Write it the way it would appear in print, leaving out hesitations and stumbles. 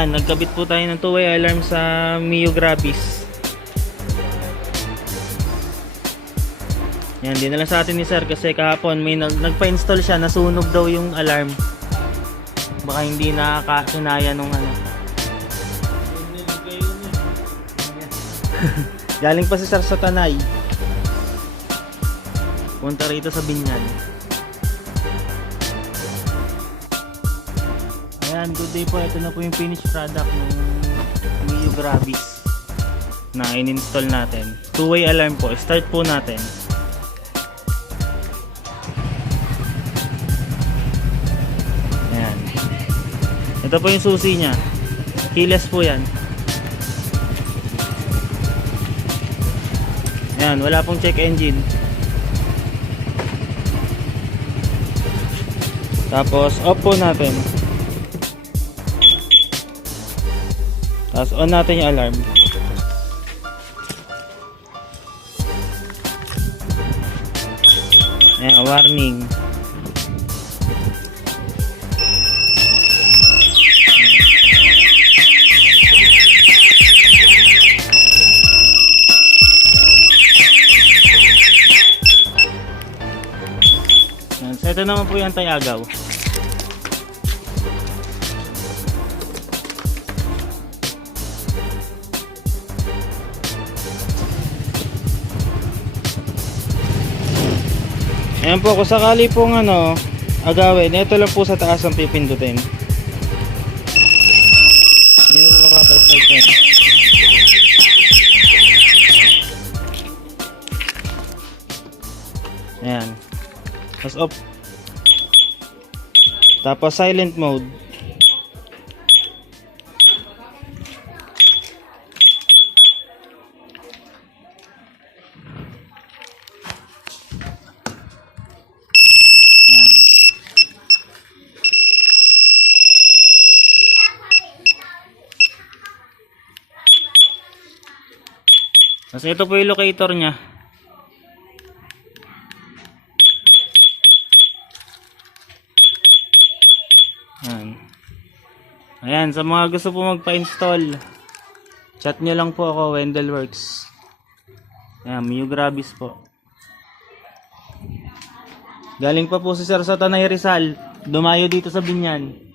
Ayan, nagkabit po tayo ng two-way alarm sa Mio Gravis. Yan, dinala sa atin ni sir kasi kahapon may nagpa-install siya, nasunog daw yung alarm. Baka hindi nakakakinaya nung ano. Galing pa si sir sa Tanay. Punta rito sa Binyan. Ayan, good day po. Ito na po yung finished product ng Mio Gravis na in-install natin. Two-way alarm po. Start po natin. Ayan. Ito po yung susi nya. Keyless po yan. Ayan, wala pong check engine. Tapos off po natin. Tapos on natin yung alarm. Ayan, warning. Ayan, so ito naman po yung anti-agaw. Ayan po, kung sakali pong agawin, ito lang po sa taas ang pipindutin. Hindi mo po mapapag-start yan. Ayan. Tapos off. Tapos silent mode. Kasi ito po yung locator nya. Ayan. Ayan, sa mga gusto po magpa-install, chat nyo lang po ako, Wendell Works. Ayan, Mio Gravis po. Galing pa po si Sir sa Tanay Rizal, dumayo dito sa Binyan.